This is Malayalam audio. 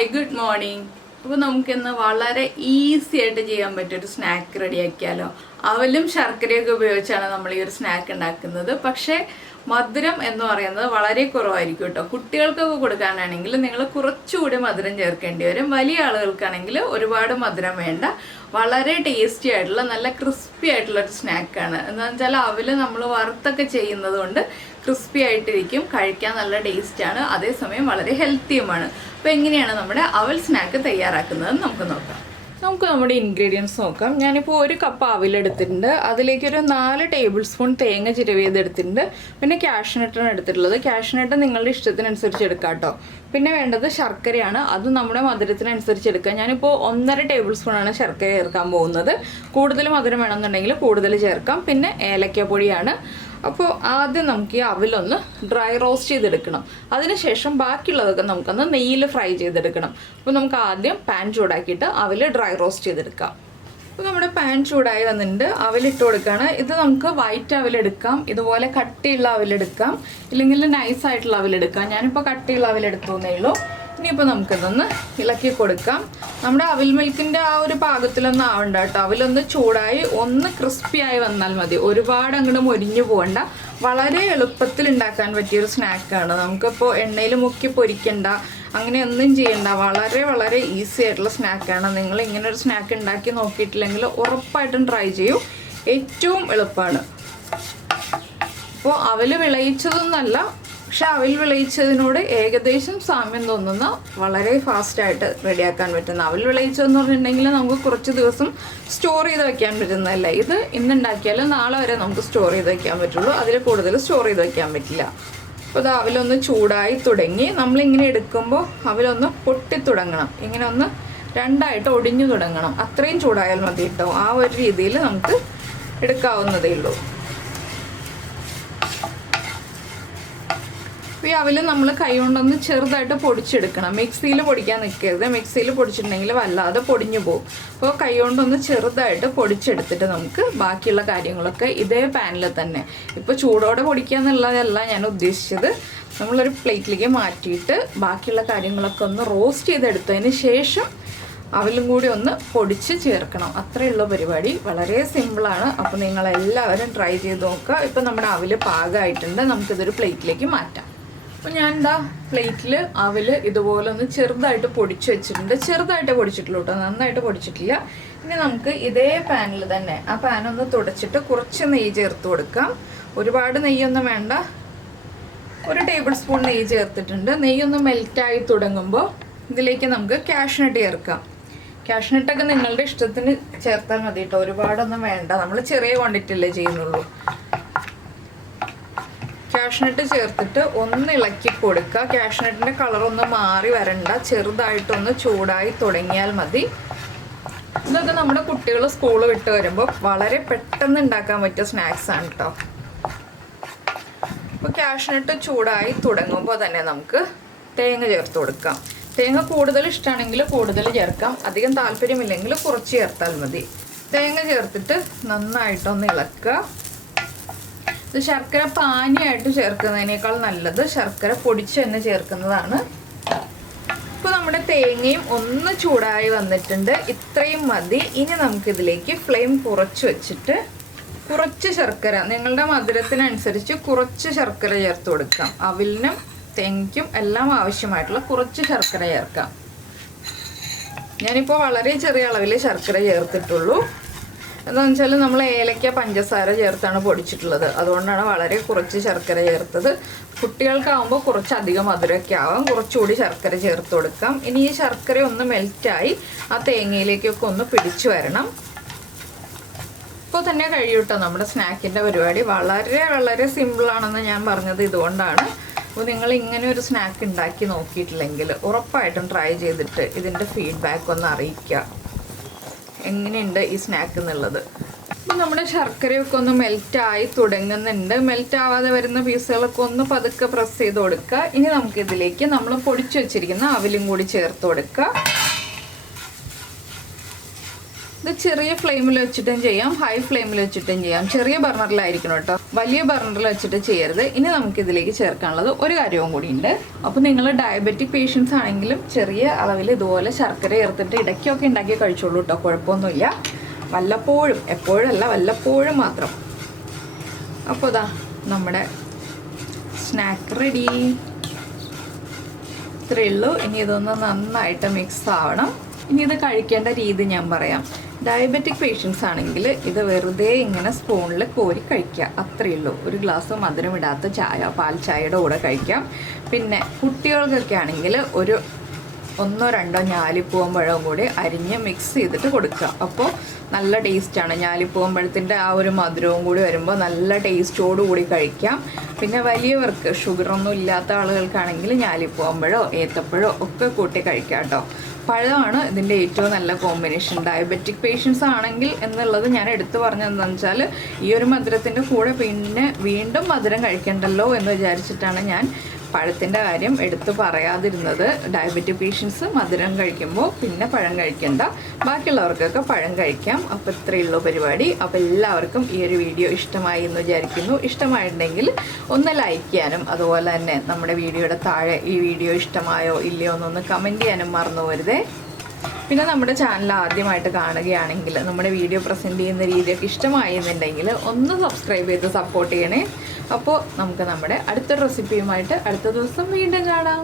Hi good morning. അപ്പോൾ നമുക്കിന്ന് വളരെ ഈസി ആയിട്ട് ചെയ്യാൻ പറ്റിയൊരു സ്നാക്ക് റെഡിയാക്കിയാലോ. അവലും ശർക്കരയൊക്കെ ഉപയോഗിച്ചാണ് നമ്മൾ ഈ ഒരു സ്നാക്ക് ഉണ്ടാക്കുന്നത്. പക്ഷേ മധുരം എന്ന് പറയുന്നത് വളരെ കുറവായിരിക്കും കേട്ടോ. കുട്ടികൾക്കൊക്കെ കൊടുക്കാനാണെങ്കിൽ നിങ്ങൾ കുറച്ചുകൂടി മധുരം ചേർക്കേണ്ടി വരും. വലിയ ആളുകൾക്കാണെങ്കിൽ ഒരുപാട് മധുരം വേണ്ട. വളരെ ടേസ്റ്റി ആയിട്ടുള്ള നല്ല ക്രിസ്പി ആയിട്ടുള്ള ഒരു സ്നാക്കാണ്. എന്താണെന്ന് വെച്ചാൽ അവല് നമ്മൾ വറുത്തൊക്കെ ചെയ്യുന്നത് കൊണ്ട് ക്രിസ്പി ആയിട്ടിരിക്കും, കഴിക്കാൻ നല്ല ടേസ്റ്റാണ്, അതേസമയം വളരെ ഹെൽത്തിയുമാണ്. അപ്പോൾ എങ്ങനെയാണ് നമ്മുടെ അവൽ സ്നാക്ക് തയ്യാറാക്കുന്നത് നമുക്ക് നോക്കാം. നമുക്ക് നമ്മുടെ ഇൻഗ്രീഡിയൻസ് നോക്കാം. ഞാനിപ്പോൾ 1 കപ്പ് അവിലെടുത്തിട്ടുണ്ട്. അതിലേക്കൊരു 4 ടേബിൾ സ്പൂൺ തേങ്ങ ചിരവിയതെടുത്തിട്ടുണ്ട്. പിന്നെ കാഷ്നട്ടാണ് എടുത്തിട്ടുള്ളത്. കാഷ്നട്ട് നിങ്ങളുടെ ഇഷ്ടത്തിനനുസരിച്ച് എടുക്കാം കേട്ടോ. പിന്നെ വേണ്ടത് ശർക്കരയാണ്. അത് നമ്മുടെ മധുരത്തിനനുസരിച്ച് എടുക്കുക. ഞാനിപ്പോൾ 1.5 ടേബിൾ സ്പൂണാണ് ശർക്കര ചേർക്കാൻ പോകുന്നത്. കൂടുതൽ മധുരം വേണമെന്നുണ്ടെങ്കിൽ കൂടുതൽ ചേർക്കാം. പിന്നെ ഏലക്കപ്പൊടിയാണ്. അപ്പോൾ ആദ്യം നമുക്ക് ഈ അവിലൊന്ന് ഡ്രൈ റോസ്റ്റ് ചെയ്തെടുക്കണം. അതിനുശേഷം ബാക്കിയുള്ളതൊക്കെ നമുക്കൊന്ന് നെയ്യിൽ ഫ്രൈ ചെയ്തെടുക്കണം. അപ്പോൾ നമുക്ക് ആദ്യം പാൻ ചൂടാക്കിയിട്ട് അവിൽ ഡ്രൈ റോസ്റ്റ് ചെയ്തെടുക്കാം. അപ്പോൾ നമ്മുടെ പാൻ ചൂടായി വന്നിട്ടുണ്ട്. അവിലിട്ട് കൊടുക്കുകയാണ്. ഇത് നമുക്ക് വൈറ്റ് അവിലെടുക്കാം, ഇതുപോലെ കട്ടിയുള്ള അവിലെടുക്കാം, ഇല്ലെങ്കിൽ നൈസായിട്ടുള്ള അവിലെടുക്കാം. ഞാനിപ്പോൾ കട്ടിയുള്ള അവിലെടുത്തേ ഉള്ളൂ. ഇനിയിപ്പോൾ നമുക്കിതൊന്ന് ഇളക്കി കൊടുക്കാം. നമ്മുടെ അവിൽ മിൽക്കിൻ്റെ ആ ഒരു പാകത്തിലൊന്നും ആവണ്ട കേട്ടോ. അവിലൊന്ന് ചൂടായി ഒന്ന് ക്രിസ്പി ആയി വന്നാൽ മതി. ഒരുപാട് അങ്ങോട്ട് മൊരിഞ്ഞു പോകണ്ട. വളരെ എളുപ്പത്തിൽ ഉണ്ടാക്കാൻ പറ്റിയൊരു സ്നാക്കാണ്. നമുക്കിപ്പോൾ എണ്ണയിൽ മുക്കി പൊരിക്കണ്ട, അങ്ങനെയൊന്നും ചെയ്യണ്ട. വളരെ വളരെ ഈസി ആയിട്ടുള്ള സ്നാക്കാണ്. നിങ്ങൾ ഇങ്ങനെ ഒരു സ്നാക്ക് ഉണ്ടാക്കി നോക്കിയിട്ടില്ലെങ്കിൽ ഉറപ്പായിട്ടും ട്രൈ ചെയ്യൂ. ഏറ്റവും എളുപ്പമാണ്. അപ്പോൾ അവൽ വിളയിച്ചതൊന്നല്ല, പക്ഷെ അവിൽ വിളയിച്ചതിനോട് ഏകദേശം സാമ്യം തോന്നുന്ന വളരെ ഫാസ്റ്റായിട്ട് റെഡിയാക്കാൻ പറ്റുന്ന. അവിൽ വിളയിച്ചതെന്ന് പറഞ്ഞിട്ടുണ്ടെങ്കിൽ നമുക്ക് കുറച്ച് ദിവസം സ്റ്റോർ ചെയ്ത് വെക്കാൻ പറ്റുന്നതല്ല. ഇത് ഇന്നുണ്ടാക്കിയാലും നാളെ വരെ നമുക്ക് സ്റ്റോർ ചെയ്ത് വെക്കാൻ പറ്റുള്ളൂ. അതിൽ കൂടുതൽ സ്റ്റോർ ചെയ്ത് വെക്കാൻ പറ്റില്ല. അപ്പോൾ ഇത് അവിലൊന്ന് ചൂടായി തുടങ്ങി. നമ്മളിങ്ങനെ എടുക്കുമ്പോൾ അവിലൊന്ന് പൊട്ടിത്തുടങ്ങണം. ഇങ്ങനെ ഒന്ന് രണ്ടായിട്ട് ഒടിഞ്ഞു തുടങ്ങണം. അത്രയും ചൂടായാൽ മതി കേട്ടോ. ആ ഒരു രീതിയിൽ നമുക്ക് എടുക്കാവുന്നതേ ഉള്ളൂ. ഈ അവില് നമ്മൾ കൈ കൊണ്ടൊന്ന് ചെറുതായിട്ട് പൊടിച്ചെടുക്കണം. മിക്സിയിൽ പൊടിക്കാൻ നിൽക്കരുത്. മിക്സിയിൽ പൊടിച്ചിട്ടുണ്ടെങ്കിൽ വല്ലാതെ പൊടിഞ്ഞു പോകും. അപ്പോൾ കൈ കൊണ്ടൊന്ന് ചെറുതായിട്ട് പൊടിച്ചെടുത്തിട്ട് നമുക്ക് ബാക്കിയുള്ള കാര്യങ്ങളൊക്കെ ഇതേ പാനിൽ തന്നെ, ഇപ്പോൾ ചൂടോടെ പൊടിക്കുക എന്നുള്ളതല്ല ഞാൻ ഉദ്ദേശിച്ചത്, നമ്മളൊരു പ്ലേറ്റിലേക്ക് മാറ്റിയിട്ട് ബാക്കിയുള്ള കാര്യങ്ങളൊക്കെ ഒന്ന് റോസ്റ്റ് ചെയ്തെടുത്തതിന് ശേഷം അവിലും കൂടി ഒന്ന് പൊടിച്ച് ചേർക്കണം. അത്രയുള്ള പരിപാടി. വളരെ സിമ്പിളാണ്. അപ്പോൾ നിങ്ങളെല്ലാവരും ട്രൈ ചെയ്ത് നോക്കുക. ഇപ്പോൾ നമ്മുടെ അവില് പാകമായിട്ടുണ്ട്. നമുക്കിതൊരു പ്ലേറ്റിലേക്ക് മാറ്റാം. അപ്പോൾ ഞാൻ എന്താ പ്ലേറ്റിൽ അവിൽ ഇതുപോലെ ഒന്ന് ചെറുതായിട്ട് പൊടിച്ച് വെച്ചിട്ടുണ്ട്. ചെറുതായിട്ട് പൊടിച്ചിട്ടുള്ളൂ കേട്ടോ, നന്നായിട്ട് പൊടിച്ചിട്ടില്ല. ഇനി നമുക്ക് ഇതേ പാനിൽ തന്നെ ആ പാനൊന്ന് തുടച്ചിട്ട് കുറച്ച് നെയ്യ് ചേർത്ത് കൊടുക്കാം. ഒരുപാട് നെയ്യൊന്നും വേണ്ട. 1 ടേബിൾ സ്പൂൺ നെയ്യ് ചേർത്തിട്ടുണ്ട്. നെയ്യൊന്ന് മെൽറ്റായി തുടങ്ങുമ്പോൾ ഇതിലേക്ക് നമുക്ക് കാഷ്നട്ട് ചേർക്കാം. കാഷ്നട്ടൊക്കെ നിങ്ങളുടെ ഇഷ്ടത്തിന് ചേർത്താൽ മതി കേട്ടോ. ഒരുപാടൊന്നും വേണ്ട. നമ്മൾ ചെറിയ ക്വാണ്ടിറ്റിയല്ലേ ചെയ്യുന്നുള്ളൂ. കാഷ്നട്ട് ചേർത്തിട്ട് ഒന്ന് ഇളക്കി കൊടുക്കുക. കാഷ്നട്ടിൻ്റെ കളറൊന്ന് മാറി വരണ്ട. ചെറുതായിട്ടൊന്ന് ചൂടായി തുടങ്ങിയാൽ മതി. ഇതൊക്കെ നമ്മുടെ കുട്ടികൾ സ്കൂൾ വിട്ട് വരുമ്പോൾ വളരെ പെട്ടെന്ന് ഉണ്ടാക്കാൻ പറ്റിയ സ്നാക്സാണ് കേട്ടോ. അപ്പോൾ കാഷ്നട്ട് ചൂടായി തുടങ്ങുമ്പോൾ തന്നെ നമുക്ക് തേങ്ങ ചേർത്ത് കൊടുക്കാം. തേങ്ങ കൂടുതൽ ഇഷ്ടമാണെങ്കിൽ കൂടുതൽ ചേർക്കാം. അധികം താല്പര്യമില്ലെങ്കിൽ കുറച്ച് ചേർത്താൽ മതി. തേങ്ങ ചേർത്തിട്ട് നന്നായിട്ടൊന്ന് ഇളക്കുക. ഇത് ശർക്കര പാനിയായിട്ട് ചേർക്കുന്നതിനേക്കാൾ നല്ലത് ശർക്കര പൊടിച്ച് തന്നെ ചേർക്കുന്നതാണ്. ഇപ്പോൾ നമ്മുടെ തേങ്ങയും ഒന്ന് ചൂടായി വന്നിട്ടുണ്ട്. ഇത്രയും മതി. ഇനി നമുക്കിതിലേക്ക് ഫ്ലെയിം കുറച്ച് വെച്ചിട്ട് കുറച്ച് ശർക്കര, നിങ്ങളുടെ മധുരത്തിനനുസരിച്ച് കുറച്ച് ശർക്കര ചേർത്ത് കൊടുക്കാം. അവിലിനും തേങ്ങയ്ക്കും എല്ലാം ആവശ്യമായിട്ടുള്ള കുറച്ച് ശർക്കര ചേർക്കാം. ഞാനിപ്പോൾ വളരെ ചെറിയ അളവിൽ ശർക്കര ചേർത്തിട്ടുള്ളൂ. എന്താണെന്ന് വെച്ചാൽ നമ്മൾ ഏലക്ക പഞ്ചസാര ചേർത്താണ് പൊടിച്ചിട്ടുള്ളത്. അതുകൊണ്ടാണ് വളരെ കുറച്ച് ശർക്കര ചേർത്തത്. കുട്ടികൾക്കാവുമ്പോൾ കുറച്ചധികം മധുരമൊക്കെ ആവാം. കുറച്ചുകൂടി ശർക്കര ചേർത്ത് കൊടുക്കാം. ഇനി ഈ ശർക്കര ഒന്ന് മെൽറ്റായി ആ തേങ്ങയിലേക്കൊക്കെ ഒന്ന് പിടിച്ചു വരണം. ഇപ്പോൾ തന്നെ കഴിയൂട്ടോ നമ്മുടെ സ്നാക്കിൻ്റെ പരിപാടി. വളരെ വളരെ സിമ്പിളാണെന്ന് ഞാൻ പറഞ്ഞത് ഇതുകൊണ്ടാണ്. അപ്പോൾ നിങ്ങൾ ഇങ്ങനെ ഒരു സ്നാക്ക് ഉണ്ടാക്കി നോക്കിയിട്ടില്ലെങ്കിൽ ഉറപ്പായിട്ടും ട്രൈ ചെയ്തിട്ട് ഇതിൻ്റെ ഫീഡ്ബാക്ക് ഒന്ന് അറിയിക്കുക, എങ്ങനെയുണ്ട് ഈ സ്നാക്ക് എന്നുള്ളത്. അപ്പോൾ നമ്മുടെ ശർക്കരയൊക്കെ ഒന്ന് മെൽറ്റായി തുടങ്ങുന്നുണ്ട്. മെൽറ്റാവാതെ വരുന്ന പീസുകളൊക്കെ ഒന്ന് പതുക്കെ പ്രസ് ചെയ്ത് കൊടുക്കുക. ഇനി നമുക്കിതിലേക്ക് നമ്മൾ പൊടിച്ചു വെച്ചിരിക്കുന്ന അവിലും കൂടി ചേർത്ത് കൊടുക്കുക. ഇത് ചെറിയ ഫ്ലെയിമിൽ വെച്ചിട്ടും ചെയ്യാം, ഹൈ ഫ്ലെയിമിൽ വെച്ചിട്ടും ചെയ്യാം. ചെറിയ ബർണറിലായിരിക്കണം കേട്ടോ, വലിയ ബർണറിൽ വെച്ചിട്ട് ചെയ്യരുത്. ഇനി നമുക്ക് ഇതിലേക്ക് ചേർക്കാനുള്ളത് ഒരു കാര്യവും കൂടി ഉണ്ട്. അപ്പോൾ നിങ്ങൾ ഡയബറ്റിക് പേഷ്യൻസ് ആണെങ്കിലും ചെറിയ അളവിൽ ഇതുപോലെ ശർക്കര ചേർത്തിട്ട് ഇടയ്ക്കൊക്കെ ഉണ്ടാക്കി കഴിച്ചോളൂ കേട്ടോ, കുഴപ്പമൊന്നുമില്ല. വല്ലപ്പോഴും, എപ്പോഴല്ല, വല്ലപ്പോഴും മാത്രം. അപ്പോൾ ഇതാ നമ്മുടെ സ്നാക്ക് റെഡി. ഇത്രയേ ഉള്ളൂ. ഇനി ഇതൊന്ന് നന്നായിട്ട് മിക്സ് ആവണം. ഇനി ഇത് കഴിക്കേണ്ട രീതി ഞാൻ പറയാം. ഡയബറ്റിക് പേഷ്യൻസ് ആണെങ്കിൽ ഇത് വെറുതെ ഇങ്ങനെ സ്പൂണിൽ കോരി കഴിക്കുക, അത്രയേ ഉള്ളൂ. ഒരു ഗ്ലാസ് മധുരം ഇടാത്ത ചായ, പാൽ ചായയുടെ കൂടെ കഴിക്കാം. പിന്നെ കുട്ടികൾക്കൊക്കെ ആണെങ്കിൽ ഒരു 1-2 ഞാലിപ്പൂവമ്പഴവും കൂടി അരിഞ്ഞ് മിക്സ് ചെയ്തിട്ട് കൊടുക്കുക. അപ്പോൾ നല്ല ടേസ്റ്റാണ്. ഞാലിപ്പൂവമ്പഴത്തിൻ്റെ ആ ഒരു മധുരവും കൂടി വരുമ്പോൾ നല്ല ടേസ്റ്റോടു കൂടി കഴിക്കാം. പിന്നെ വലിയവർക്ക്, ഷുഗറൊന്നും ഇല്ലാത്ത ആളുകൾക്കാണെങ്കിൽ ഞാലിപ്പൂവമ്പഴോ ഏത്തപ്പഴോ ഒക്കെ കൂട്ടി കഴിക്കാം കേട്ടോ. പഴമാണ് ഇതിൻ്റെ ഏറ്റവും നല്ല കോമ്പിനേഷൻ. ഡയബറ്റിക് പേഷ്യൻസ് ആണെങ്കിൽ എന്നുള്ളത് ഞാൻ എടുത്തു പറഞ്ഞത് എന്താണെന്ന് വെച്ചാൽ, ഈ ഒരു മധുരത്തിൻ്റെ കൂടെ പിന്നെ വീണ്ടും മധുരം കഴിക്കണ്ടല്ലോ എന്ന് വിചാരിച്ചിട്ടാണ് ഞാൻ പഴത്തിൻ്റെ കാര്യം എടുത്തു പറയാതിരുന്നത്. ഡയബറ്റിക് പേഷ്യൻസ് മധുരം കഴിക്കുമ്പോൾ പിന്നെ പഴം കഴിക്കണ്ട, ബാക്കിയുള്ളവർക്കൊക്കെ പഴം കഴിക്കാം. അപ്പോൾ ഇത്രയേ ഉള്ളൂ പരിപാടി. അപ്പോൾ എല്ലാവർക്കും ഈ ഒരു വീഡിയോ ഇഷ്ടമായി എന്ന് വിചാരിക്കുന്നു. ഇഷ്ടമായിട്ടുണ്ടെങ്കിൽ ഒന്ന് ലൈക്ക് ചെയ്യാനും അതുപോലെ തന്നെ നമ്മുടെ വീഡിയോയുടെ താഴെ ഈ വീഡിയോ ഇഷ്ടമായോ ഇല്ലയോ എന്നൊന്ന് കമൻറ്റ് ചെയ്യാനും മറന്നു പോരുതേ. പിന്നെ നമ്മുടെ ചാനൽ ആദ്യമായിട്ട് കാണുകയാണെങ്കിൽ നമ്മുടെ വീഡിയോ പ്രസൻറ്റ് ചെയ്യുന്ന രീതിയൊക്കെ ഇഷ്ടമായി എന്നുണ്ടെങ്കിൽ ഒന്ന് സബ്സ്ക്രൈബ് ചെയ്ത് സപ്പോർട്ട് ചെയ്യണേ. അപ്പോൾ നമുക്ക് നമ്മുടെ അടുത്ത റെസിപ്പിയുമായിട്ട് അടുത്ത ദിവസം വീണ്ടും കാണാം.